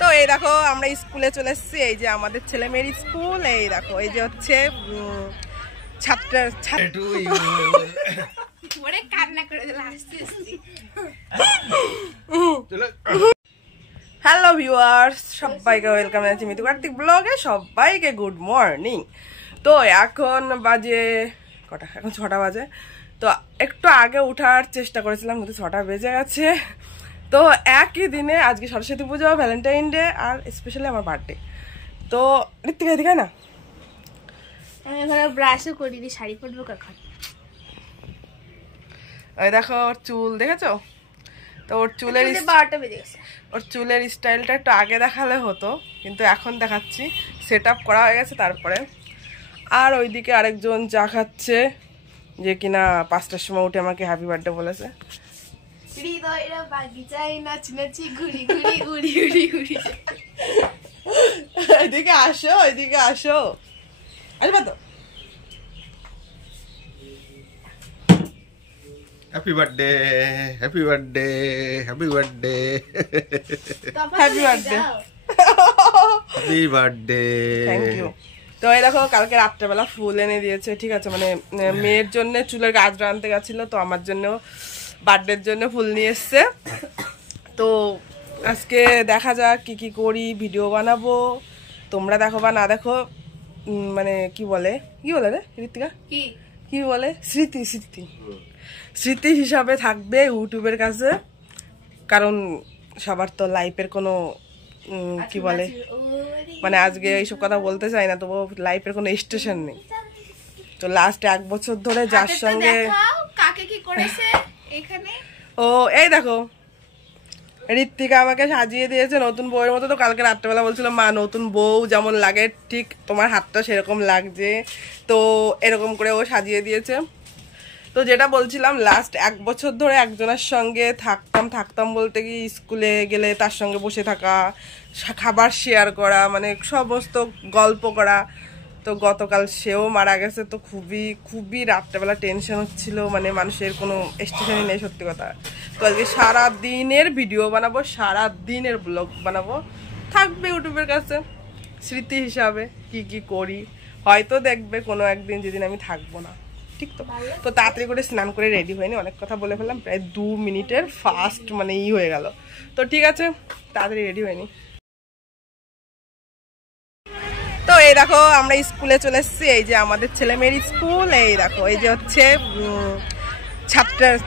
তো এই দেখো আমরা স্কুলে চলে এসেছি। এই যে আমাদের ছেলে মেয়ের স্কুল। এই দেখো এই যে হচ্ছে হ্যালো ভিউয়ার্স, সবাইকে ওয়েলকাম জানাচ্ছি মিতু কার্তিক ব্লগে। সবাইকে গুড মর্নিং। তো এখন বাজে কটা? এখন 6টা বাজে। তো একটু আগে উঠার চেষ্টা করেছিলাম কিন্তু 6টা বেজে গেছে। তো একই দিনে আজকে সরস্বতী পুজো, ভ্যালেন্টাইন ডে আর স্পেশালি আমার বার্থডে। তো ঋত্বিকা এদিকে না, ব্রাশও করিনি, শাড়ি পরবো কখন। ওই দেখো ওর চুল দেখেছো? তো ওর চুলের স্টাইলটা একটু আগে দেখালে হতো, কিন্তু এখন দেখাচ্ছি। সেট আপ করা হয়ে গেছে। তারপরে আর ওইদিকে আরেকজন চা খাচ্ছে, যে কিনা 5টার সময় উঠে আমাকে হ্যাপি বার্থডে বলেছে। এদিকে আসো, এদিকে আসো, আসবা তো। Happy birthday, happy birthday, happy birthday, happy birthday, happy birthday, thank you. তো এই দেখো কালকে রাত্রেবেলা ফুল এনে দিয়েছে, ঠিক আছে। মানে মেয়ের জন্য চুলের গাছটা আনতে গেছিল, তো আমার জন্য বার্থডের জন্য ফুল নিয়ে এসছে। তো আজকে দেখা যাক কি কি করি, ভিডিও বানাবো, তোমরা দেখো বা না দেখো। মানে কি বলে রে ঋতিকা, কি বলে, স্মৃতি স্মৃতি স্মৃতি হিসাবে থাকবে ইউটিউবের কাছে। কারণ সবার তো লাইফের কোনো কি বলে, মানে আজকে এইসব কথা বলতে চাই না, তবু লাইফের কোনো স্টেশন নেই। তো লাস্ট 1 বছর ধরে যার সঙ্গে ও এই দেখো ঋত্বিকা আমাকে সাজিয়ে দিয়েছে নতুন বউয়ের মতো। তো কালকে রাত্রেবেলা বলছিল মা নতুন বউ যেমন লাগে ঠিক তোমার হাতটা সেরকম লাগছে। তো এরকম করে ও সাজিয়ে দিয়েছে। তো যেটা বলছিলাম, লাস্ট 1 বছর ধরে একজনের সঙ্গে থাকতাম বলতে কি স্কুলে গেলে তার সঙ্গে বসে থাকা, খাবার শেয়ার করা, মানে সমস্ত গল্প করা। তো গতকাল সেও মারা গেছে। তো খুবই রাত্রেবেলা টেনশন হচ্ছিল, মানে মানুষের কোনো স্টেশনই নেই, সত্যি কথা। তো আজকে সারা দিনের ভিডিও বানাবো, সারা দিনের ব্লগ বানাবো, থাকবে ইউটিউবের কাছে স্মৃতি হিসাবে কি কি করি। হয়তো দেখবে কোনো একদিন যেদিন আমি থাকবো না, ঠিক তো। তো তাড়াতাড়ি করে স্নান করে রেডি হয়নি, অনেক কথা বলে ফেললাম, প্রায় 2 মিনিটের ফাস্ট মানে হয়ে গেল। তো ঠিক আছে, তাড়াতাড়ি রেডি হয়নি। তো এই দেখো আমরা স্কুলে চলে এসেছি। এই যে আমাদের ছেলে মেয়ের স্কুল। এই দেখো এই যে হচ্ছে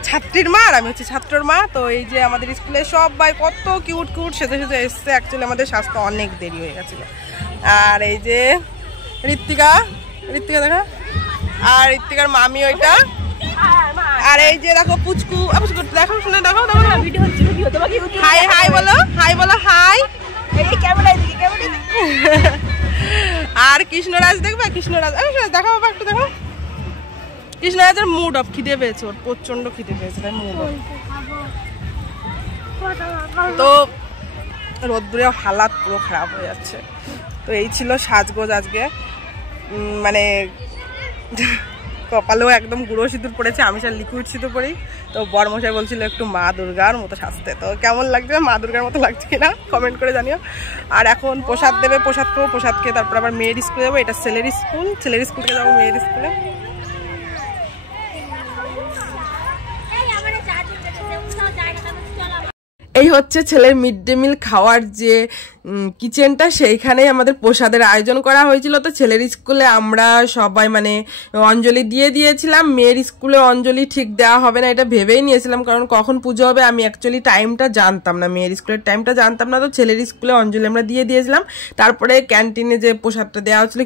ছাত্রীর মা আর আমি হচ্ছে ছাত্রর মা। তো এই যে আমাদের স্কুলে সবাই কত কিউট সেজে এসছে। অ্যাকচুয়ালি আমাদের স্বাস্থ্য অনেক দেরি হয়ে গেছিল। আর এই যে ঋত্বিকা দেখা, আর ঋত্বিকার মামি ওইটা। আর এই যে দেখো পুচকু দেখো, শুনে দেখো হাই বলো, হাই। আর কৃষ্ণরাজ দেখবে, কৃষ্ণরাজ দেখো বাবা, একটু দেখো। কৃষ্ণরাজের মুড অফ, খিদে পেয়েছে ওর, প্রচন্ড খিদে পেয়েছে, তাই মুড অফ। তো রোদ্দুরে হালাত পুরো খারাপ হয়ে যাচ্ছে। তো এই ছিল সাজগোজ আজকে। মানে কপালেও একদম গুঁড়ো সিঁদুর পড়েছে, আমি সব লিকুইড সিঁদুর পড়ি। তো বরমশাই বলছিল একটু মা দুর্গার মতো সাজতে। তো কেমন লাগছে, মা দুর্গার মতো লাগছে কিনা কমেন্ট করে জানিও। আর এখন প্রসাদ দেবে, প্রসাদ খাবো, প্রসাদ খেয়ে তারপর আবার মেয়ের স্কুলে যাবো। এটা ছেলের স্কুল থেকে যাবো মেয়ের স্কুলে। এই হচ্ছে ছেলের মিড ডে মিল খাওয়ার যে কিচেনটা, সেইখানেই আমাদের প্রসাদের আয়োজন করা হয়েছিল। তো ছেলের স্কুলে আমরা সবাই মানে অঞ্জলি দিয়ে দিয়েছিলাম। মেয়ের স্কুলে অঞ্জলি ঠিক দেওয়া হবে না এটা ভেবেই নিয়েছিলাম, কারণ কখন পুজো হবে আমি অ্যাকচুয়ালি টাইমটা জানতাম না, মেয়ের স্কুলের টাইমটা জানতাম না। তো ছেলের স্কুলে অঞ্জলি আমরা দিয়ে দিয়েছিলাম। তারপরে ক্যান্টিনে যে প্রসাদটা দেওয়া হচ্ছিল,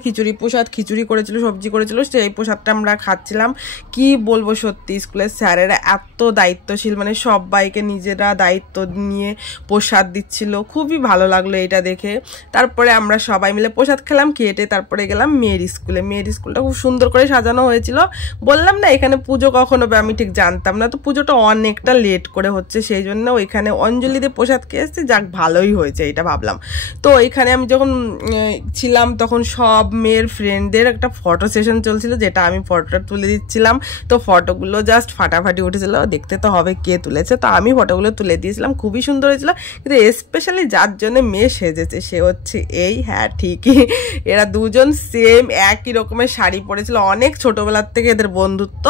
খিচুড়ি করেছিল, সবজি করেছিল, সেই প্রসাদটা আমরা খাচ্ছিলাম। কি বলবো, সত্যি স্কুলের স্যারেরা এত দায়িত্বশীল, মানে সবাইকে নিজেরা দায়িত্ব নিয়ে প্রসাদ দিচ্ছিল, খুবই ভালো লাগলো এটা দেখে। তারপরে আমরা সবাই মিলে প্রসাদ খেলাম, খেয়ে তারপরে গেলাম মেয়ের স্কুলে। মেয়ের স্কুলটা খুব সুন্দর করে সাজানো হয়েছিল। বললাম না এখানে পুজো কখন হবে আমি ঠিক জানতাম না। তো পুজোটা অনেকটা লেট করে হচ্ছে, সেই জন্য ওইখানে অঞ্জলি দিয়ে প্রসাদ খেয়ে এসেছি, যাক ভালোই হয়েছে এটা ভাবলাম। তো এখানে আমি যখন ছিলাম তখন সব মেয়ের ফ্রেন্ডদের একটা ফটো সেশন চলছিল, যেটা আমি ফটোটা তুলে দিচ্ছিলাম। তো ফটোগুলো জাস্ট ফাটাফাটি উঠেছিল, দেখতে তো হবে কে তুলেছে। তো আমি ফটোগুলো তুলে দিয়েছিলাম, খুবই সুন্দর হয়েছিল। কিন্তু স্পেশালি যার জন্য মেয়ে সেজেছে সে হচ্ছে এই, হ্যাঁ ঠিকই, এরা দুজন সেম একই রকমের শাড়ি পরেছিল, অনেক ছোটবেলার থেকে এদের বন্ধুত্ব,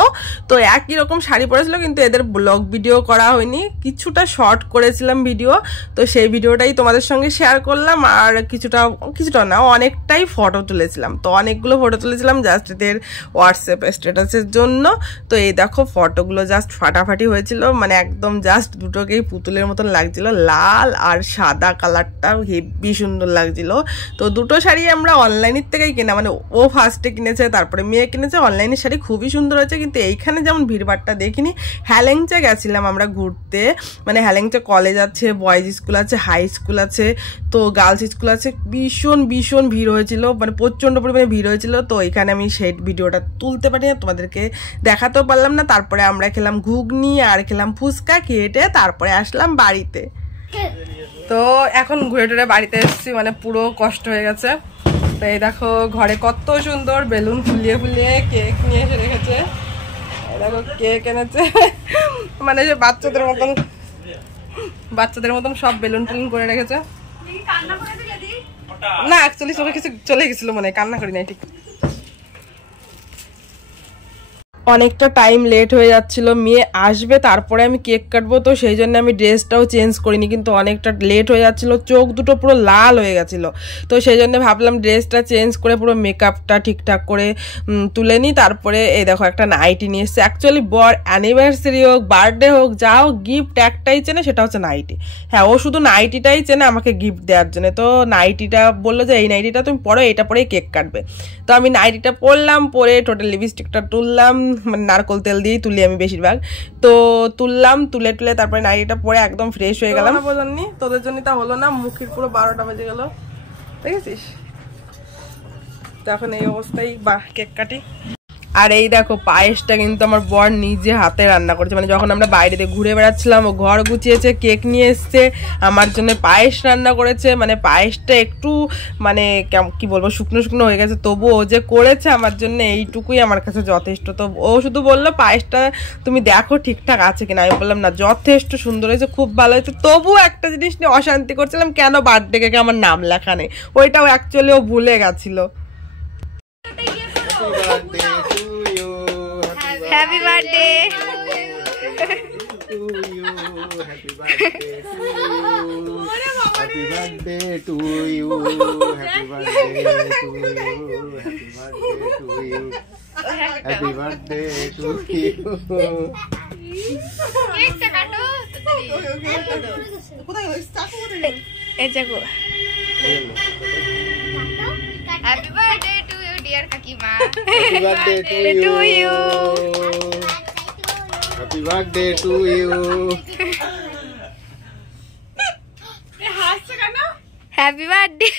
তো একই রকম শাড়ি পরেছিল। কিন্তু এদের ব্লগ ভিডিও করা হয়নি, কিছুটা শর্ট করেছিলাম ভিডিও, তো সেই ভিডিওটাই তোমাদের সঙ্গে শেয়ার করলাম। আর কিছুটা না, অনেকটাই ফটো তুলেছিলাম, তো অনেকগুলো ফটো তুলেছিলাম জাস্ট এদের হোয়াটসঅ্যাপ স্ট্যাটাসের জন্য। তো এই দেখো ফটোগুলো জাস্ট ফাটাফাটি হয়েছিল, মানে একদম জাস্ট দুটোকেই পুতুলের মতন লাগছিল, লাল আর সাদা কালারটা হেভি সুন্দর লাগছিল। তো দুটো শাড়ি আমরা অনলাইনের থেকেই কেনা, মানে ও ফার্স্টে কিনেছে, তারপরে মেয়ে কিনেছে। অনলাইনের শাড়ি খুবই সুন্দর হয়েছে, কিন্তু এইখানে যেমন ভিড়ভাড়টা দেখিনি। হ্যালেংচা গেছিলাম আমরা ঘুরতে, মানে হ্যালেংচা কলেজ আছে, বয়েজ স্কুল আছে, হাই স্কুল আছে, তো গার্লস স্কুল আছে, ভীষণ ভীষণ ভিড় হয়েছিল, মানে প্রচণ্ড পরিমাণে ভিড় হয়েছিল। তো এখানে আমি সেই ভিডিওটা তুলতে পারি না, তোমাদেরকে দেখাতেও পারলাম না। তারপরে আমরা খেলাম ঘুগনি আর খেলাম ফুচকা, খেয়ে তারপরে আসলাম বাড়িতে। তো এখন ঘুরে টুরে বাড়িতে এসেছি, মানে পুরো কষ্ট হয়ে গেছে। তো এই দেখো ঘরে কত সুন্দর বেলুন ফুলিয়ে ফুলিয়ে কেক নিয়ে এসে রেখেছে, দেখো কেক এনেছে, মানে যে বাচ্চাদের মতন সব বেলুন টেলুন করে রেখেছে। না অ্যাকচুয়ালি চলে গেছিল মনে হয়, কান্না করি নাই ঠিক। অনেকটা টাইম লেট হয়ে যাচ্ছিল, মেয়ে আসবে তারপরে আমি কেক কাটবো, তো সেই জন্য আমি ড্রেসটাও চেঞ্জ করিনি, কিন্তু অনেকটা লেট হয়ে যাচ্ছিল, চোখ দুটো পুরো লাল হয়ে গেছিলো। তো সেই জন্য ভাবলাম ড্রেসটা চেঞ্জ করে পুরো মেকআপটা ঠিকঠাক করে তুলে নিই। তারপরে এই দেখো একটা নাইটি নিয়ে এসছে। অ্যাকচুয়ালি বর অ্যানিভার্সারি হোক, বার্থডে হোক, যা হোক, গিফট একটাই চেনে, সেটা হচ্ছে নাইটি। হ্যাঁ, ও শুধু নাইটিটাই চেনে আমাকে গিফট দেওয়ার জন্য। তো নাইটিটা বললো যে এই নাইটিটা তুমি পরো, এটা পরেই কেক কাটবে। তো আমি নাইটিটা পরলাম, পরে টোটাল লিপস্টিকটা তুললাম, মানে নারকোল তেল দিয়েই তুলি আমি বেশিরভাগ। তো তুললাম, তুলে তারপরে নাইটিটা পরে একদম ফ্রেশ হয়ে গেলাম। বোঝাননি তোদের জন্য তা হলো না, মুখের পুরো 12টা বেজে গেল, দেখেছিস? তো এখন এই অবস্থায় কেক কাটি। আর এই দেখো পায়েসটা কিন্তু আমার বর নিজে হাতে রান্না করেছে, মানে যখন আমরা বাইরে ঘুরে বেড়াচ্ছিলাম ও ঘর গুছিয়েছে, কেক নিয়ে এসছে, আমার জন্য পায়েস রান্না করেছে। মানে পায়েসটা একটু মানে কি বলবো শুকনো শুকনো হয়ে গেছে, তবু ও যে করেছে আমার জন্য এইটুকুই আমার কাছে যথেষ্ট। তো ও শুধু বললো পায়েসটা তুমি দেখো ঠিকঠাক আছে কিনা, আমি বললাম না যথেষ্ট সুন্দর হয়েছে, খুব ভালো হয়েছে। তবু একটা জিনিস নিয়ে অশান্তি করছিলাম, কেন বার্থডে কেকে আমার নাম লেখা নেই, ওইটাও অ্যাকচুয়ালি ও ভুলে গেছিল। Happy birthday to you. Happy birthday to you. Happy birthday to you. Happy birthday to you. Happy birthday to you. Happy birthday to you. Cake কাটো কোথায় এই জায়গা। Happy birthday to you dear কাকিমা। Happy birthday to you. Happy birthday to you. Happy birthday.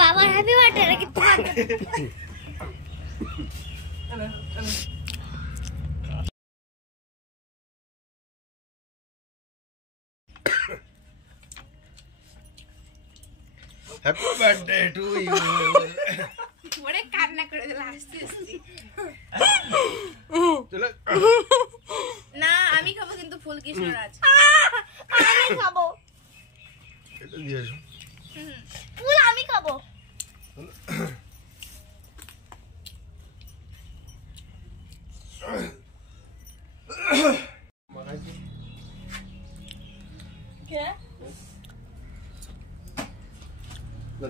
বাবার happy birthday নাকি তোমার? Happy birthday to you. ওরে কান্না করে দিল হাসতে হাসতে। না আমি খাবো কিন্তু ফুল কৃষ্ণরাজ। আমি খাবো। এটা দিয়েছো। ফুল আমি খাবো।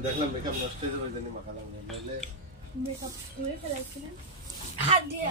দেখলাম মেকআপ নষ্ট হয়ে যাবে, জানি মাখালাম না, নাহলে মেকআপ করে ফেলাইছিলেন হাত দিয়ে।